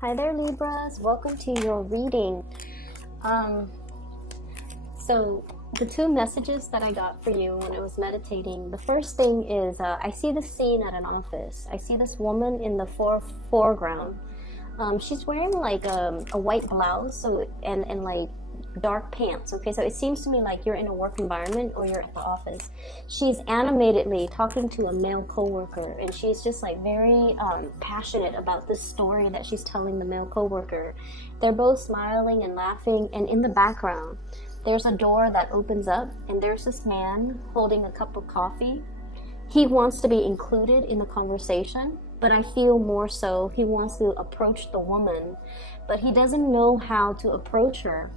Hi there, Libras. Welcome to your reading. So the two messages that I got for you when I was meditating, the first thing is I see this scene at an office. I see this woman in the foreground. She's wearing like a white blouse, and like dark pants. Okay, so it seems to me like you're in a work environment or you're at the office. She's animatedly talking to a male coworker, and she's just like very passionate about this story that she's telling the male coworker. They're both smiling and laughing, and in the background there's a door that opens up, and there's this man holding a cup of coffee. He wants to be included in the conversation, but I feel more so he wants to approach the woman, but he doesn't know how to approach her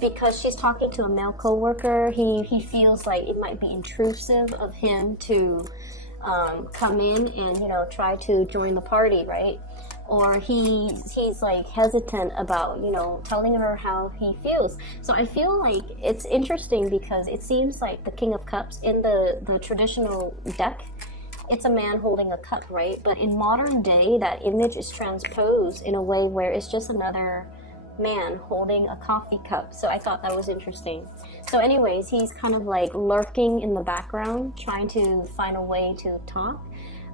because she's talking to a male coworker. He feels like it might be intrusive of him to come in and try to join the party, right? Or he's like hesitant about telling her how he feels. So I feel like it's interesting because it seems like the King of Cups in the traditional deck, it's a man holding a cup, right? But in modern day, that image is transposed in a way where it's just another man holding a coffee cup. So I thought that was interesting. So anyways, he's kind of like lurking in the background, trying to find a way to talk,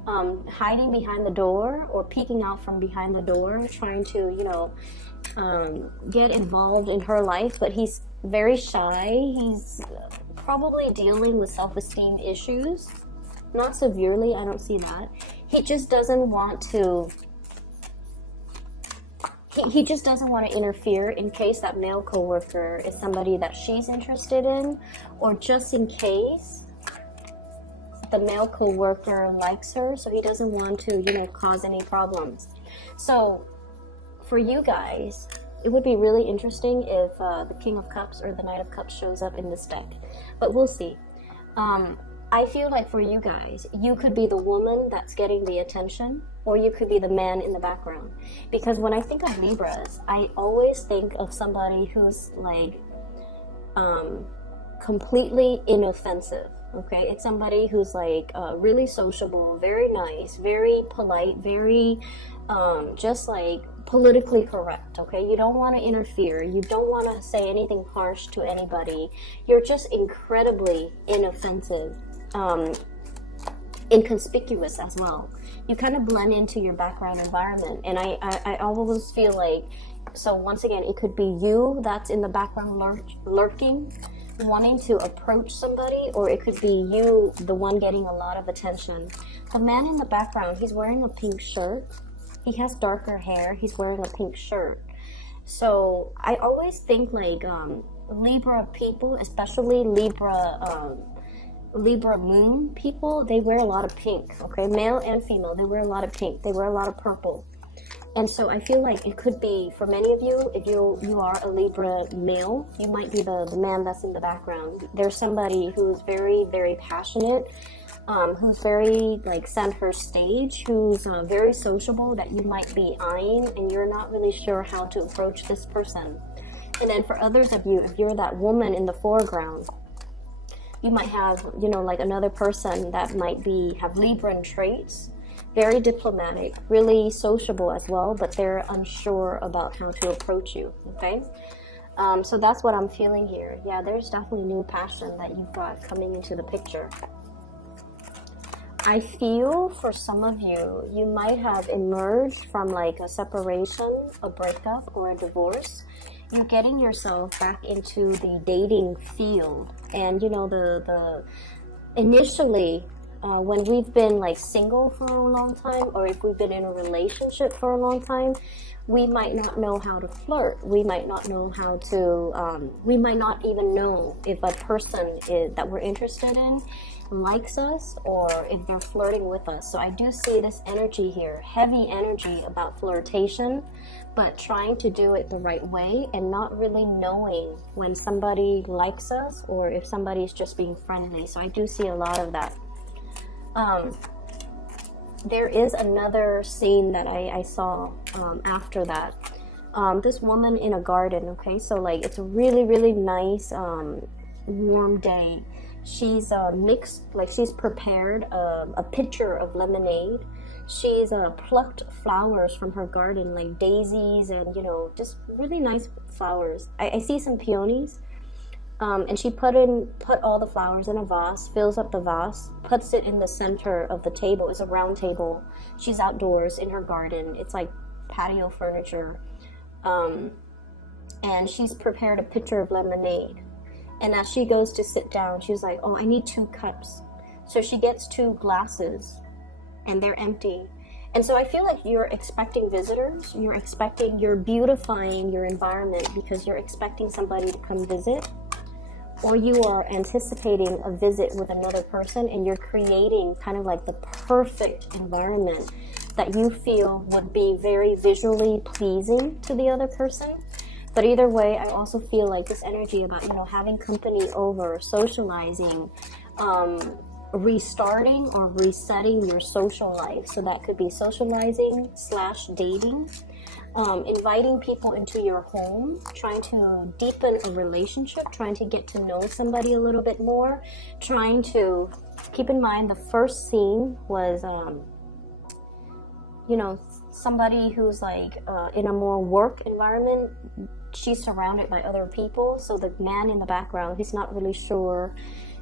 hiding behind the door or peeking out from behind the door, trying to get involved in her life. But he's very shy. He's probably dealing with self-esteem issues. Not severely, I don't see that. He just doesn't want to he just doesn't want to interfere in case that male coworker is somebody that she's interested in, or just in case the male coworker likes her, so he doesn't want to cause any problems. So for you guys, it would be really interesting if the King of Cups or the Knight of Cups shows up in this deck, but we'll see. I feel like for you guys, you could be the woman that's getting the attention, or you could be the man in the background. Because when I think of Libras, I always think of somebody who's like completely inoffensive. Okay, it's somebody who's like really sociable, very nice, very polite, very just like politically correct. Okay, you don't want to interfere, you don't want to say anything harsh to anybody, you're just incredibly inoffensive, inconspicuous as well. You kind of blend into your background environment, and I always feel like, so once again, it could be you that's in the background lurking, wanting to approach somebody, or it could be you, the one getting a lot of attention. The man in the background, he's wearing a pink shirt. He has darker hair. He's wearing a pink shirt. So I always think like Libra people, especially Libra moon people, they wear a lot of pink. Okay, male and female, they wear a lot of pink. They wear a lot of purple. And so I feel like it could be, for many of you, if you are a Libra male, you might be the man that's in the background. There's somebody who's very, very passionate, who's very like center stage, who's very sociable, that you might be eyeing, and you're not really sure how to approach this person. And then for others of you, if you're that woman in the foreground, you might have, like another person that might have Libran traits, very diplomatic, really sociable as well, but they're unsure about how to approach you, okay? So that's what I'm feeling here. Yeah, there's definitely new passion that you've got coming into the picture. I feel for some of you, you might have emerged from like a separation, a breakup, or a divorce. You're getting yourself back into the dating field. And the initially, when we've been like single for a long time, or if we've been in a relationship for a long time, we might not know how to flirt. We might not know how to, we might not even know if a person that we're interested in likes us, or if they're flirting with us. So I do see this energy here, heavy energy about flirtation, but trying to do it the right way and not really knowing when somebody likes us or if somebody's just being friendly. So I do see a lot of that. There is another scene that I saw after that. This woman in a garden, okay? So like it's a really, really nice warm day. She's mixed, like she's prepared a pitcher of lemonade. she's plucked flowers from her garden, like daisies and, you know, just really nice flowers. I see some peonies. And she put all the flowers in a vase, fills up the vase, puts it in the center of the table. It's a round table. She's outdoors in her garden. It's like patio furniture. And she's prepared a pitcher of lemonade. And as she goes to sit down, she's like, oh, I need 2 cups. So she gets 2 glasses, and they're empty. And so I feel like you're expecting visitors. You're beautifying your environment because you're expecting somebody to come visit. Or you are anticipating a visit with another person, and you're creating kind of like the perfect environment that you feel would be very visually pleasing to the other person. But either way, I also feel like this energy about, you know, having company over, socializing, restarting or resetting your social life. So that could be socializing / dating. Inviting people into your home, trying to deepen a relationship, trying to get to know somebody a little bit more, trying to keep in mind the first scene was, you know, somebody who's like in a more work environment. She's surrounded by other people, so the man in the background, he's not really sure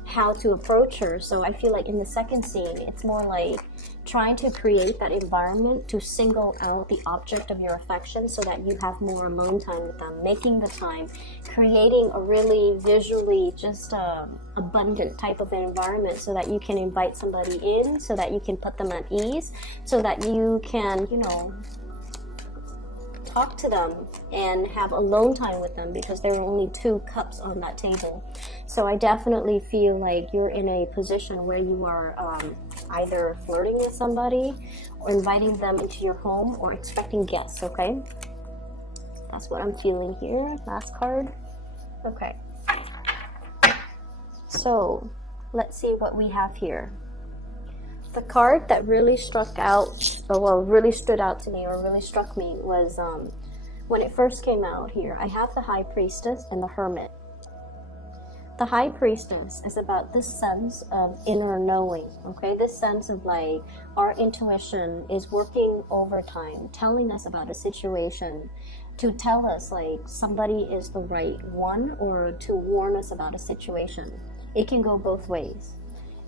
how to approach her. So I feel like in the second scene, it's more like trying to create that environment to single out the object of your affection so that you have more alone time with them, making the time, creating a really visually just abundant type of environment so that you can invite somebody in, so that you can put them at ease, so that you can, you know, talk to them and have alone time with them, because there are only 2 cups on that table. So I definitely feel like you're in a position where you are either flirting with somebody or inviting them into your home or expecting guests, okay? That's what I'm feeling here. Last card. Okay. So let's see what we have here. The card that really struck out, really stood out to me or really struck me was when it first came out here. I have the High Priestess and the Hermit. The High Priestess is about this sense of inner knowing, okay? This sense of like our intuition is working overtime, telling us about a situation, to tell us like somebody is the right one or to warn us about a situation. It can go both ways.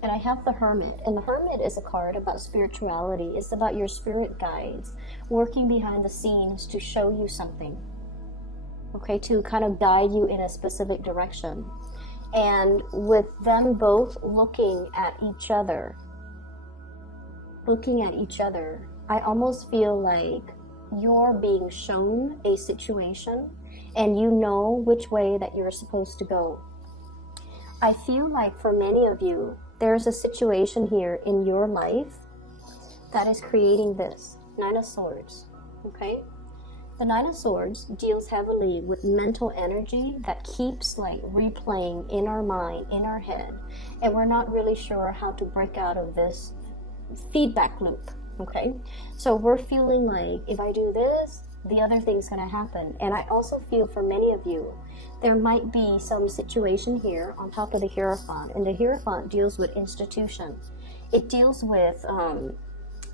And I have the Hermit, and the Hermit is a card about spirituality. It's about your spirit guides working behind the scenes to show you something, okay, to kind of guide you in a specific direction. And with them both looking at each other, I almost feel like you're being shown a situation and you know which way that you're supposed to go. I feel like for many of you, there's a situation here in your life that is creating this 9 of Swords, okay? The 9 of Swords deals heavily with mental energy that keeps like replaying in our mind, in our head, and we're not really sure how to break out of this feedback loop, okay? So we're feeling like if I do this, the other thing's gonna happen. And I also feel for many of you, there might be some situation here on top of the Hierophant, and the Hierophant deals with institution. It deals with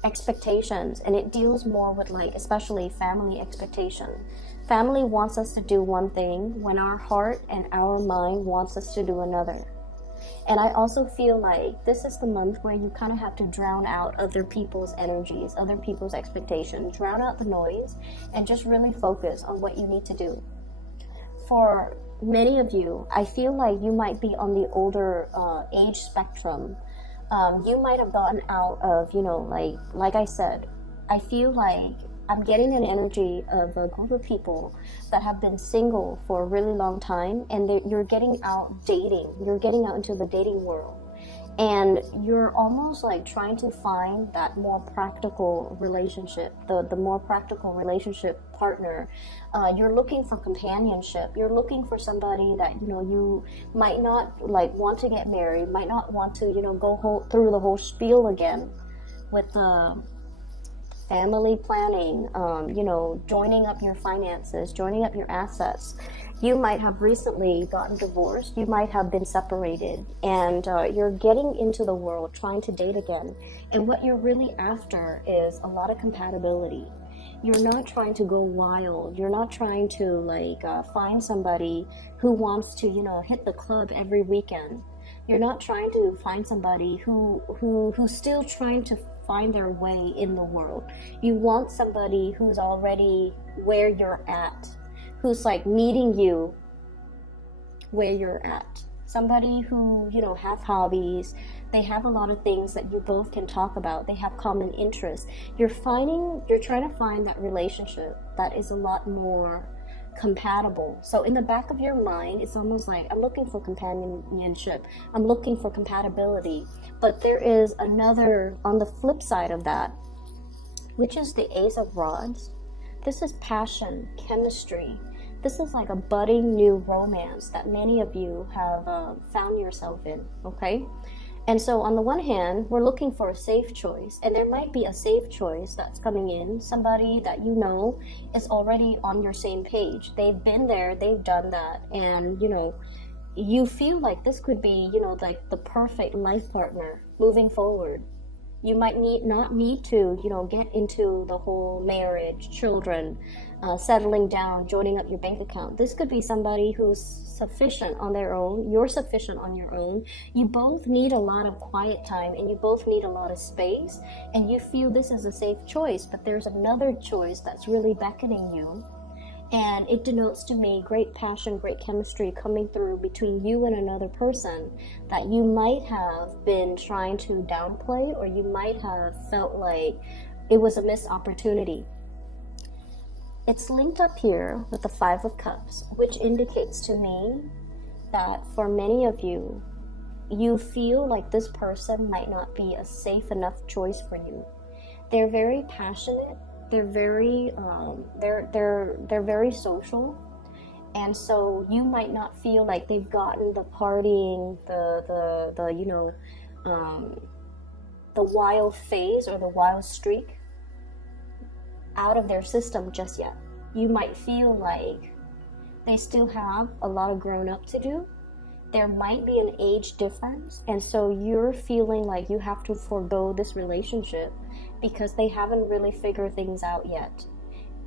expectations, and it deals more with like especially family expectation. Family wants us to do one thing when our heart and our mind wants us to do another. And I also feel like this is the month where you kind of have to drown out other people's energies, other people's expectations, drown out the noise, and just really focus on what you need to do. For many of you, I feel like you might be on the older age spectrum. You might have gotten out of, you know, like I said, I feel like I'm getting an energy of a group of people that have been single for a really long time, and you're getting out dating. You're getting out into the dating world, and you're almost like trying to find that more practical relationship, the more practical relationship partner. You're looking for companionship. You're looking for somebody that, you know, you might not like want to get married, might not want to, you know, go through the whole spiel again with family planning, you know, joining up your finances, joining up your assets. You might have recently gotten divorced. You might have been separated, and you're getting into the world trying to date again. And what you're really after is a lot of compatibility. You're not trying to go wild. You're not trying to find somebody who wants to, hit the club every weekend. You're not trying to find somebody who's still trying to find their way in the world. You want somebody who's already where you're at, who's like meeting you where you're at. Somebody who, have hobbies. They have a lot of things that you both can talk about. They have common interests. You're trying to find that relationship that is a lot more compatible. So in the back of your mind, it's almost like, I'm looking for companionship. I'm looking for compatibility. But there is another, on the flip side of that, which is the Ace of Rods. This is passion, chemistry. This is like a budding new romance that many of you have found yourself in, okay? And so on the one hand, we're looking for a safe choice, and there might be a safe choice that's coming in, somebody that you know is already on your same page. They've been there, they've done that, and you feel like this could be, like the perfect life partner moving forward. You might not need to, get into the whole marriage, children, settling down, joining up your bank account. This could be somebody who's sufficient on their own. You're sufficient on your own. You both need a lot of quiet time, and you both need a lot of space, and you feel this is a safe choice, but there's another choice that's really beckoning you. And it denotes to me great passion, great chemistry coming through between you and another person that you might have been trying to downplay, or you might have felt like it was a missed opportunity. It's linked up here with the Five of Cups, which indicates to me that for many of you, you feel like this person might not be a safe enough choice for you. They're very passionate. They're very they're very social, and so you might not feel like they've gotten the partying, the wild phase or the wild streak out of their system just yet. You might feel like they still have a lot of grown up to do. There might be an age difference, and so you're feeling like you have to forego this relationship because they haven't really figured things out yet.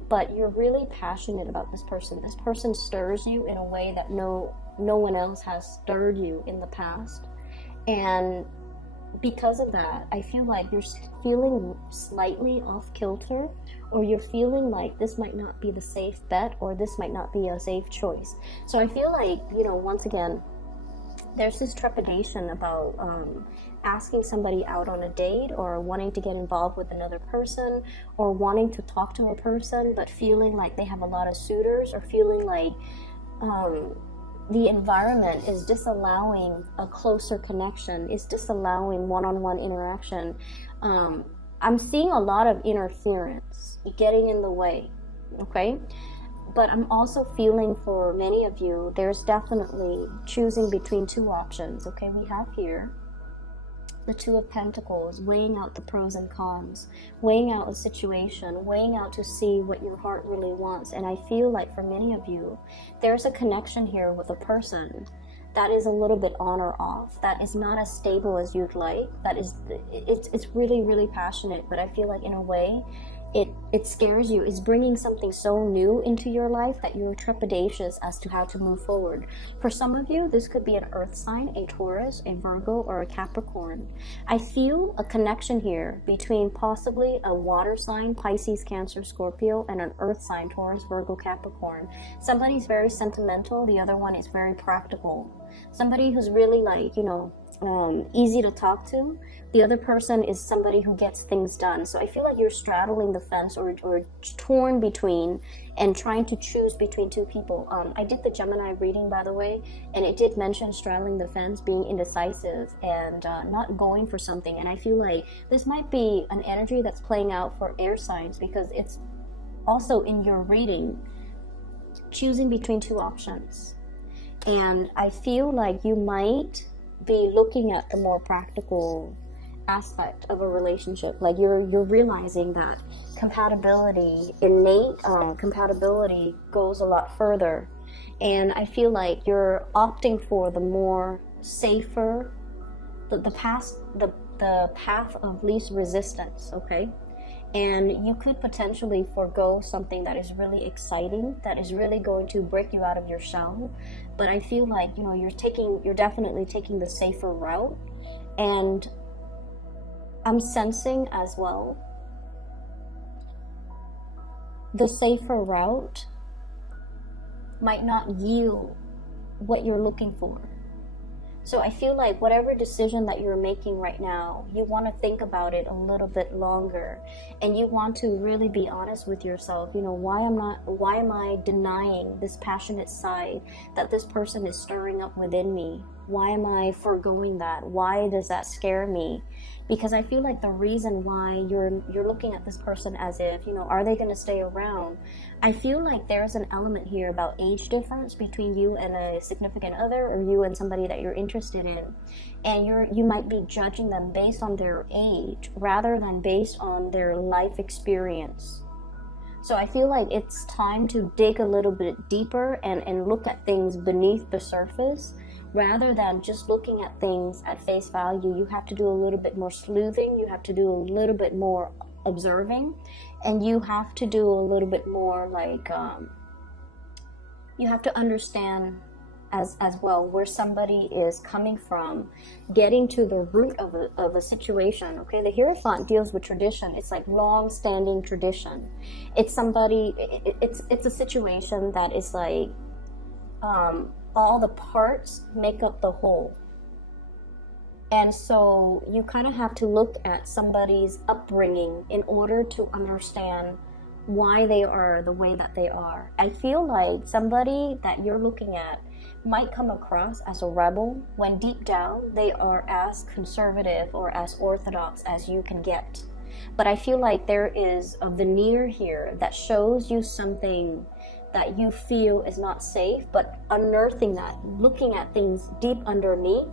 But you're really passionate about this person. This person stirs you in a way that no one else has stirred you in the past. And because of that, I feel like you're feeling slightly off kilter, or you're feeling like this might not be the safe bet, or this might not be a safe choice. So I feel like, once again, there's this trepidation about asking somebody out on a date, or wanting to get involved with another person, or wanting to talk to a person but feeling like they have a lot of suitors, or feeling like the environment is disallowing a closer connection, is disallowing one-on-one interaction. I'm seeing a lot of interference getting in the way, okay? But I'm also feeling for many of you, there's definitely choosing between two options, okay? We have here the Two of Pentacles, weighing out the pros and cons, weighing out a situation, weighing out to see what your heart really wants. And I feel like for many of you, there's a connection here with a person that is a little bit on or off, that is not as stable as you'd like, it's really, really passionate, but I feel like in a way, it scares you. It's bringing something so new into your life that you're trepidatious as to how to move forward. For some of you, this could be an earth sign, a Taurus, a Virgo, or a Capricorn. I feel a connection here between possibly a water sign, Pisces, Cancer, Scorpio, and an earth sign, Taurus, Virgo, Capricorn. Somebody's very sentimental, the other one is very practical. Somebody who's really easy to talk to. The other person is somebody who gets things done. So I feel like you're straddling the fence, or torn between, and trying to choose between two people. I did the Gemini reading, by the way, and it did mention straddling the fence, being indecisive, and not going for something. And I feel like this might be an energy that's playing out for air signs, because it's also in your reading, choosing between two options. And I feel like you might be looking at the more practical aspect of a relationship. Like you're realizing that compatibility, innate compatibility, goes a lot further And I feel like you're opting for the more safer, the path of least resistance, okay? And you could potentially forego something that is really exciting, that is really going to break you out of your shell. But I feel like, you know, you're definitely taking the safer route. And I'm sensing as well, the safer route might not yield what you're looking for. So I feel like whatever decision that you're making right now, you want to think about it a little bit longer, and you want to really be honest with yourself. You know, why am I denying this passionate side that this person is stirring up within me? Why am I foregoing that? Why does that scare me? Because I feel like the reason why you're looking at this person as if, you know, are they going to stay around? I feel like there's an element here about age difference between you and a significant other, or you and somebody that you're interested in. And you might be judging them based on their age rather than based on their life experience. So I feel like it's time to dig a little bit deeper and look at things beneath the surface. Rather than just looking at things at face value, you have to do a little bit more sleuthing, you have to do a little bit more observing, and you have to do a little bit more like, you have to understand as well where somebody is coming from, getting to the root of a situation, okay? The Hierophant deals with tradition. It's like long-standing tradition. It's somebody, it's a situation that is like, all the parts make up the whole. And so you kind of have to look at somebody's upbringing in order to understand why they are the way that they are. I feel like somebody that you're looking at might come across as a rebel when deep down they are as conservative or as orthodox as you can get. But I feel like there is a veneer here that shows you something that you feel is not safe, but unearthing that, looking at things deep underneath,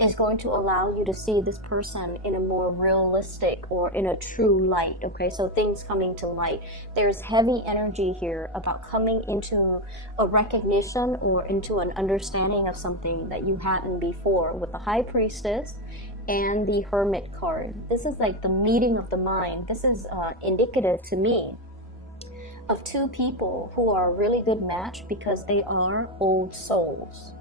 is going to allow you to see this person in a more realistic or in a true light, okay? So things coming to light. There's heavy energy here about coming into a recognition or into an understanding of something that you hadn't before, with the High Priestess and the Hermit card. This is like the meeting of the mind. This is indicative to me of two people who are a really good match because they are old souls.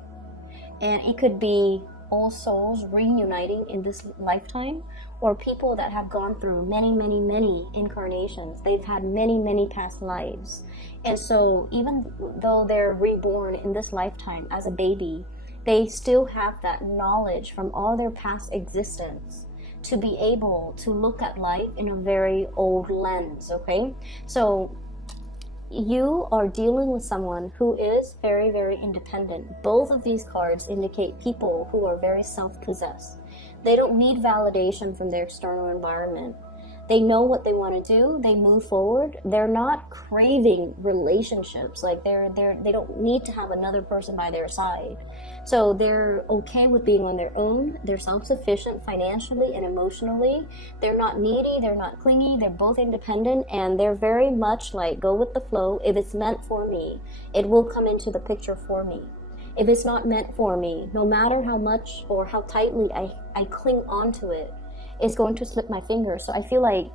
And it could be old souls reuniting in this lifetime, or people that have gone through many, many, many incarnations. They've had many, many past lives. And so even though they're reborn in this lifetime as a baby, they still have that knowledge from all their past existence to be able to look at life in a very old lens, okay? So you are dealing with someone who is very, very independent. Both of these cards indicate people who are very self-possessed. They don't need validation from their external environment. They know what they want to do. They move forward. They're not craving relationships. Like they don't need to have another person by their side. So they're okay with being on their own. They're self-sufficient financially and emotionally. They're not needy. They're not clingy. They're both independent, and they're very much like go with the flow. If it's meant for me, it will come into the picture for me. If it's not meant for me, no matter how much or how tightly I cling onto it, it's going to slip my fingers. So I feel like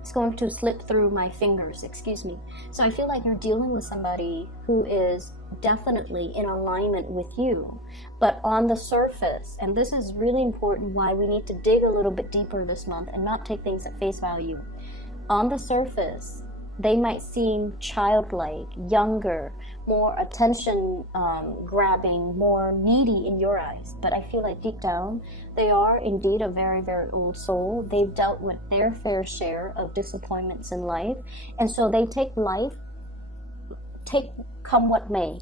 it's going to slip through my fingers, excuse me. So I feel like you're dealing with somebody who is definitely in alignment with you. But on the surface, and this is really important why we need to dig a little bit deeper this month and not take things at face value. On the surface, they might seem childlike, younger, more attention grabbing, more needy in your eyes. But I feel like deep down, they are indeed a very, very old soul. They've dealt with their fair share of disappointments in life. And so they take life, take come what may.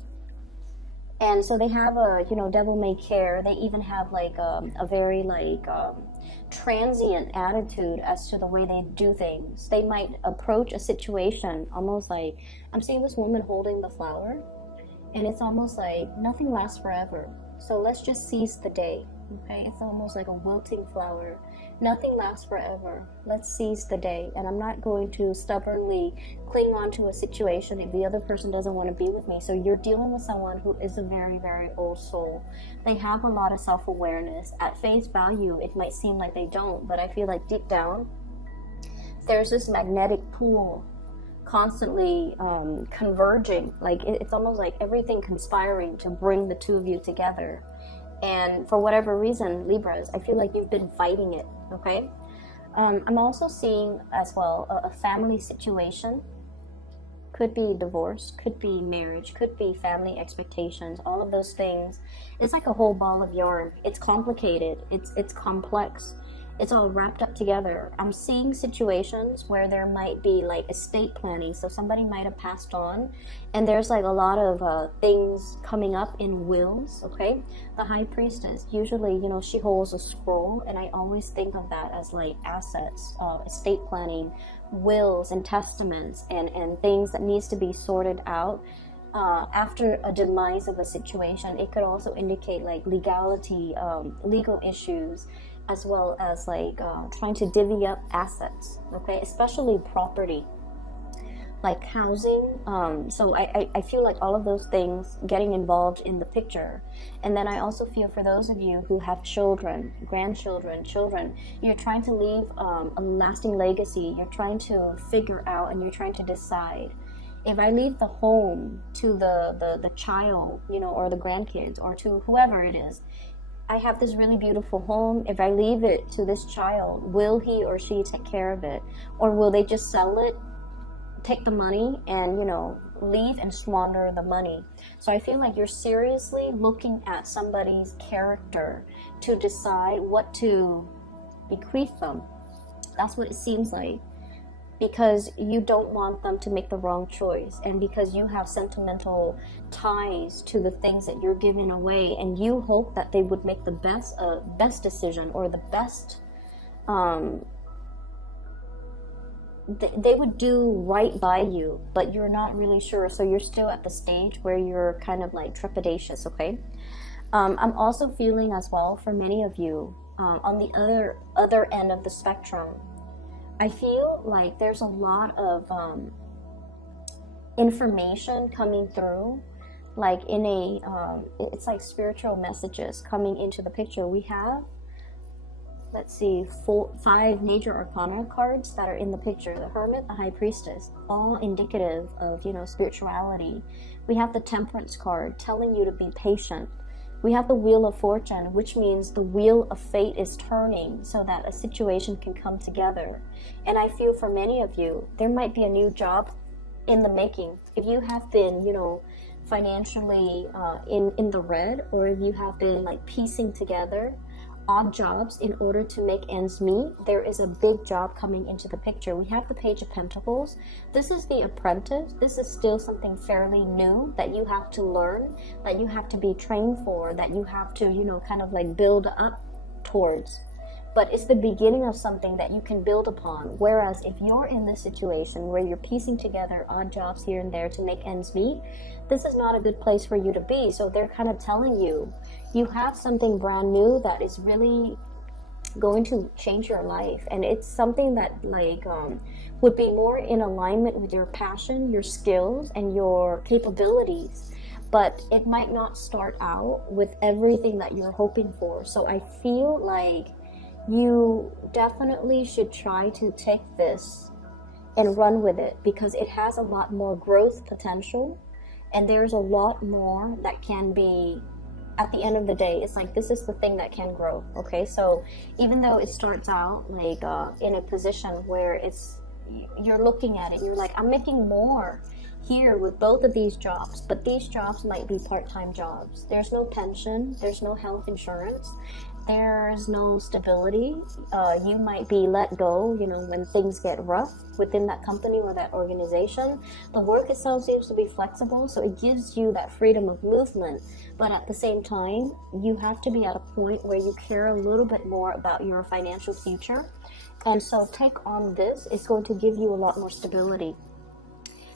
And so they have a, devil may care. They even have like a very transient attitude as to the way they do things. They might approach a situation almost like, I'm seeing this woman holding the flower, and it's almost like nothing lasts forever. So let's just seize the day, okay? It's almost like a wilting flower. Nothing lasts forever. Let's seize the day. And I'm not going to stubbornly cling on to a situation if the other person doesn't want to be with me. So you're dealing with someone who is a very, very old soul. They have a lot of self-awareness. At face value, it might seem like they don't, but I feel like deep down, there's this magnetic pull constantly converging. Like it's almost like everything conspiring to bring the two of you together. And for whatever reason, Libras, I feel like you've been fighting it, okay? I'm also seeing as well a family situation. Could be divorce, could be marriage, could be family expectations, all of those things. It's like a whole ball of yarn. It's complicated, it's complex. It's all wrapped up together. I'm seeing situations where there might be like estate planning. So somebody might have passed on and there's like a lot of things coming up in wills, okay? The High Priestess, usually, you know, she holds a scroll, and I always think of that as like assets, estate planning, wills and testaments and things that needs to be sorted out. After a demise of a situation, it could also indicate like legality, legal issues, as well as like trying to divvy up assets, okay, especially property, like housing. So I feel like all of those things getting involved in the picture. And then I also feel for those of you who have children, grandchildren, children, you're trying to leave a lasting legacy. You're trying to figure out and you're trying to decide, if I leave the home to the child, you know, or the grandkids, or to whoever it is, I have this really beautiful home. If I leave it to this child, will he or she take care of it? Or will they just sell it, take the money, and, you know, leave and squander the money? So I feel like you're seriously looking at somebody's character to decide what to bequeath them. That's what it seems like. Because you don't want them to make the wrong choice, and because you have sentimental ties to the things that you're giving away, and you hope that they would make the best decision, or the best they would do right by you, but you're not really sure. So you're still at the stage where you're kind of like trepidatious, okay? I'm also feeling as well for many of you on the other end of the spectrum, I feel like there's a lot of information coming through, like in a, it's like spiritual messages coming into the picture. We have, let's see, 5 major arcana cards that are in the picture. The Hermit, the High Priestess, all indicative of, you know, spirituality. We have the Temperance card telling you to be patient. We have the Wheel of Fortune, which means the wheel of fate is turning so that a situation can come together. And I feel for many of you, there might be a new job in the making. If you have been, you know, financially in the red, or if you have been like piecing together odd jobs in order to make ends meet, there is a big job coming into the picture. We have the Page of Pentacles. This is the apprentice. This is still something fairly new that you have to learn, that you have to be trained for, that you have to, you know, kind of like build up towards. But it's the beginning of something that you can build upon. Whereas if you're in this situation where you're piecing together odd jobs here and there to make ends meet, this is not a good place for you to be. So they're kind of telling you, you have something brand new that is really going to change your life. And it's something that like would be more in alignment with your passion, your skills, and your capabilities. But it might not start out with everything that you're hoping for. So I feel like you definitely should try to take this and run with it, because it has a lot more growth potential, and there's a lot more that can be, at the end of the day, it's like this is the thing that can grow. Okay, so even though it starts out like in a position where it's, you're looking at it, you're like, I'm making more here with both of these jobs, but these jobs might be part-time jobs. There's no pension, there's no health insurance, there's no stability. You might be let go, you know, when things get rough within that company or that organization. The work itself seems to be flexible, so it gives you that freedom of movement. But at the same time, you have to be at a point where you care a little bit more about your financial future. And so take on this. It's going to give you a lot more stability.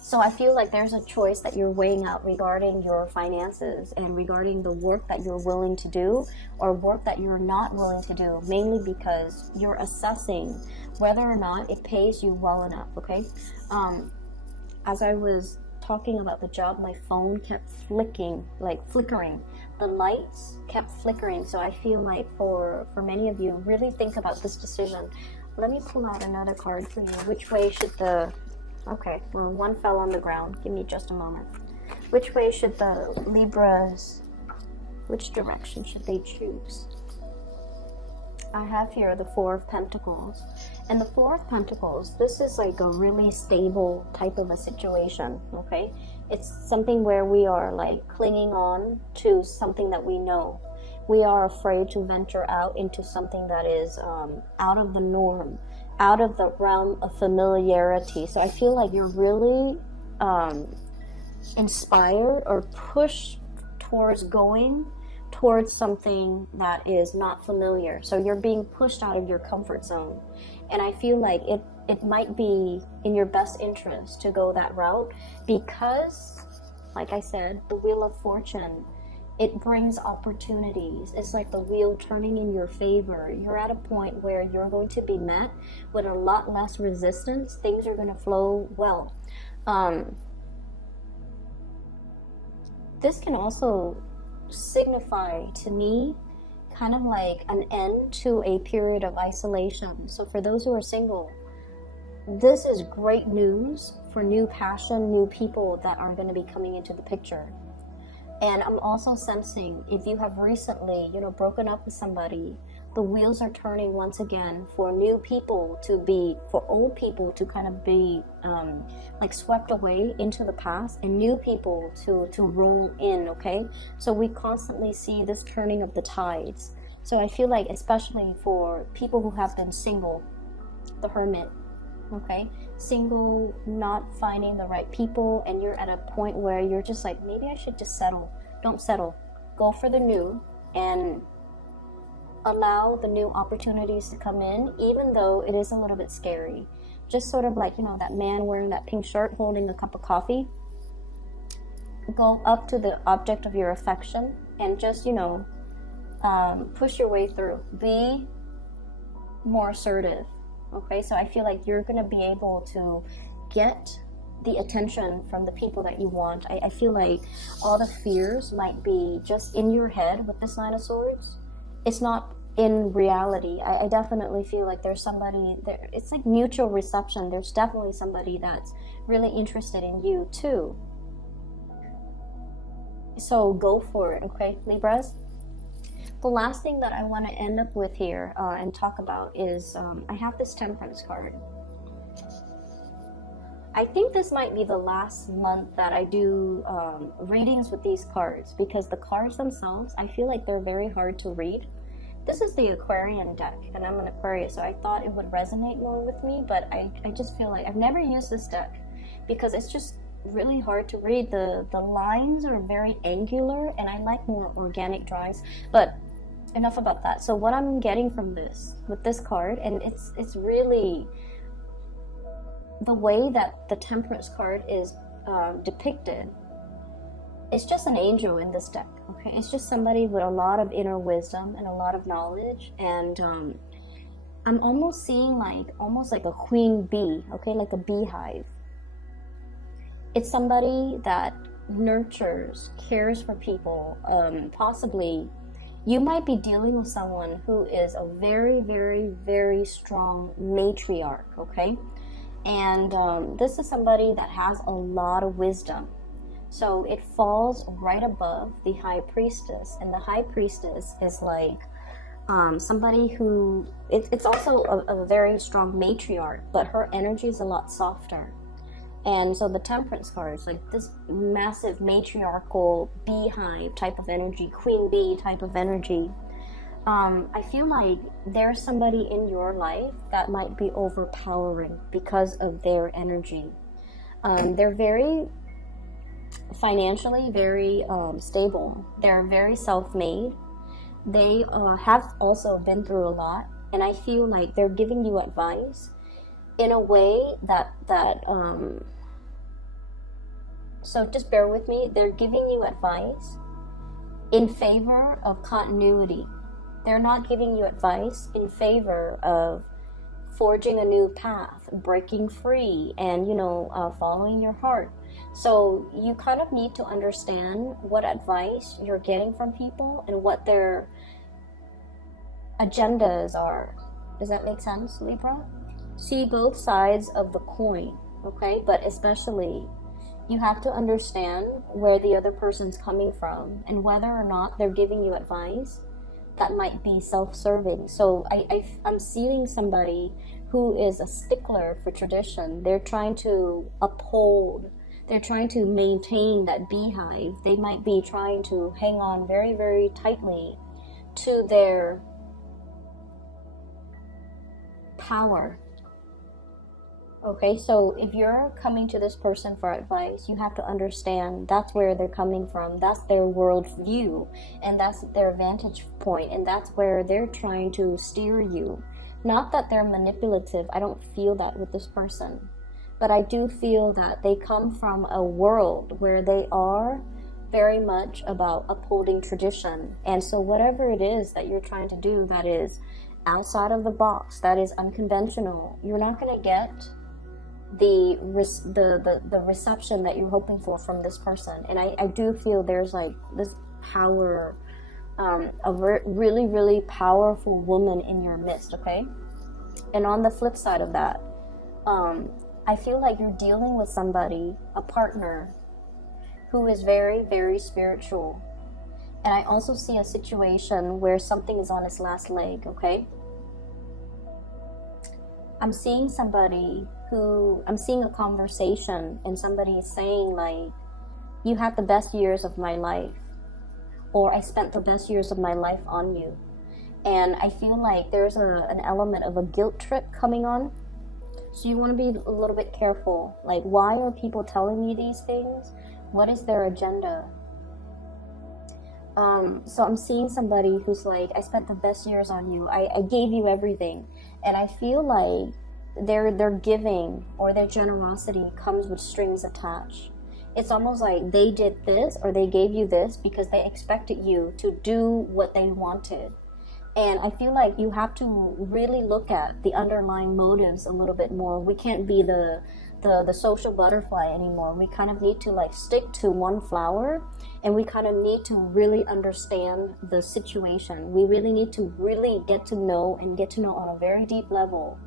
So I feel like there's a choice that you're weighing out regarding your finances and regarding the work that you're willing to do or work that you're not willing to do, mainly because you're assessing whether or not it pays you well enough, okay? As I was talking about the job, my phone kept flickering. The lights kept flickering. So I feel like for many of you, really think about this decision. Let me pull out another card for you. Which way should the... Okay, well, one fell on the ground. Give me just a moment. Which way should the Libras... Which direction should they choose? I have here the Four of Pentacles. And the Four of Pentacles, this is like a really stable type of a situation, okay? It's something where we are like clinging on to something that we know. We are afraid to venture out into something that is out of the norm, out of the realm of familiarity. So I feel like you're really inspired or pushed towards going towards something that is not familiar. So you're being pushed out of your comfort zone. And I feel like it might be in your best interest to go that route because, like I said, the Wheel of Fortune, it brings opportunities. It's like the wheel turning in your favor. You're at a point where you're going to be met with a lot less resistance. Things are going to flow well. This can also signify to me kind of like an end to a period of isolation. So for those who are single, this is great news for new passion, new people that are going to be coming into the picture. And I'm also sensing if you have recently, broken up with somebody, the wheels are turning once again for new people for old people to kind of be like swept away into the past and new people to roll in, okay? So we constantly see this turning of the tides. So I feel like especially for people who have been single, the Hermit, okay? Single, not finding the right people, and you're at a point where you're just like, maybe I should just settle. Don't settle. Go for the new and allow the new opportunities to come in, even though it is a little bit scary. Just sort of like, that man wearing that pink shirt holding a cup of coffee. Go up to the object of your affection and just, push your way through. Be more assertive. Okay, so I feel like you're going to be able to get the attention from the people that you want. I feel like all the fears might be just in your head with this Nine of Swords. It's not in reality. I definitely feel like there's somebody there. It's like mutual reception. There's definitely somebody that's really interested in you too. So go for it, okay, Libras? The last thing that I want to end up with here and talk about is I have this Temperance card. I think this might be the last month that I do readings with these cards because the cards themselves, I feel like they're very hard to read. This is the Aquarian deck, and I'm an Aquarius, so I thought it would resonate more with me, but I just feel like I've never used this deck because it's just really hard to read. The lines are very angular, and I like more organic drawings, but enough about that. So what I'm getting from this, with this card, and it's really the way that the Temperance card is depicted. It's just an angel in this deck, okay? It's just somebody with a lot of inner wisdom and a lot of knowledge, and I'm almost seeing almost like a queen bee, okay? Like a beehive. It's somebody that nurtures, cares for people. Possibly you might be dealing with someone who is a very, very, very strong matriarch, okay? And this is somebody that has a lot of wisdom. So it falls right above the High Priestess. And the High Priestess is like somebody who, it's also a very strong matriarch, but her energy is a lot softer. And so the Temperance card is like this massive matriarchal beehive type of energy, queen bee type of energy. I feel like there's somebody in your life that might be overpowering because of their energy. They're very financially very stable. They're very self-made. They have also been through a lot, and I feel like they're giving you advice in a way that So just bear with me. They're giving you advice in favor of continuity. They're not giving you advice in favor of forging a new path, breaking free, and following your heart. So you kind of need to understand what advice you're getting from people and what their agendas are. Does that make sense, Libra? See both sides of the coin, okay? But especially, you have to understand where the other person's coming from and whether or not they're giving you advice that might be self-serving. So I'm seeing somebody who is a stickler for tradition. They're trying to uphold, they're trying to maintain that beehive. They might be trying to hang on very, very tightly to their power. Okay, so if you're coming to this person for advice, you have to understand that's where they're coming from. That's their world view, and that's their vantage point, and that's where they're trying to steer you. Not that they're manipulative. I don't feel that with this person. But I do feel that they come from a world where they are very much about upholding tradition. And so whatever it is that you're trying to do that is outside of the box, that is unconventional, you're not going to get the reception that you're hoping for from this person. And I do feel there's like this power, a really, really powerful woman in your midst, okay? And on the flip side of that, I feel like you're dealing with somebody, a partner, who is very, very spiritual. And I also see a situation where something is on its last leg, okay? I'm seeing a conversation, and somebody is saying like, you had the best years of my life, or I spent the best years of my life on you. And I feel like there's an element of a guilt trip coming on. So you want to be a little bit careful. Like, why are people telling me these things? What is their agenda? So I'm seeing somebody who's like, I spent the best years on you. I gave you everything. And I feel like their giving or their generosity comes with strings attached. It's almost like they did this or they gave you this because they expected you to do what they wanted. And I feel like you have to really look at the underlying motives a little bit more. We can't be the social butterfly anymore. We kind of need to like stick to one flower, and we kind of need to really understand the situation. We really need to really get to know on a very deep level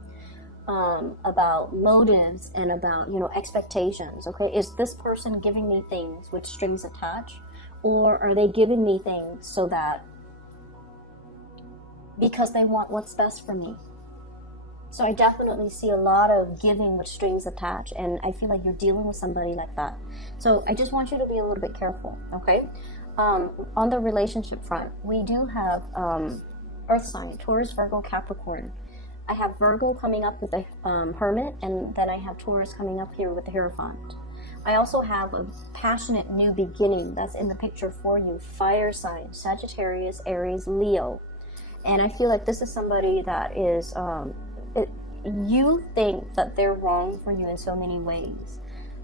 about motives and about expectations. Okay, is this person giving me things with strings attached, or are they giving me things so that because they want what's best for me? So I definitely see a lot of giving with strings attached, and I feel like you're dealing with somebody like that. So I just want you to be a little bit careful, okay? On the relationship front, we do have Earth sign, Taurus, Virgo, Capricorn. I have Virgo coming up with the Hermit, and then I have Taurus coming up here with the Hierophant. I also have a passionate new beginning that's in the picture for you, fire sign, Sagittarius, Aries, Leo. And I feel like this is somebody that is, you think that they're wrong for you in so many ways.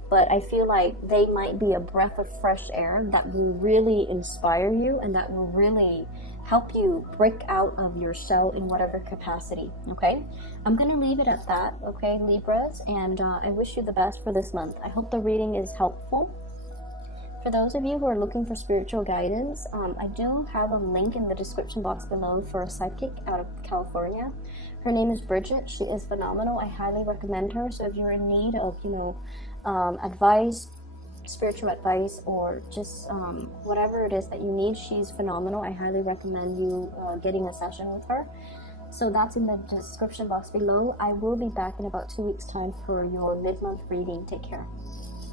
But I feel like they might be a breath of fresh air that will really inspire you and that will really help you break out of your shell in whatever capacity, okay? I'm going to leave it at that, okay, Libras? And I wish you the best for this month. I hope the reading is helpful. For those of you who are looking for spiritual guidance, I do have a link in the description box below for a psychic out of California. Her name is Bridget. She is phenomenal. I highly recommend her. So if you're in need of, advice, spiritual advice, or just whatever it is that you need, she's phenomenal. I highly recommend you getting a session with her. So that's in the description box below. I will be back in about 2 weeks' time for your mid-month reading. Take care.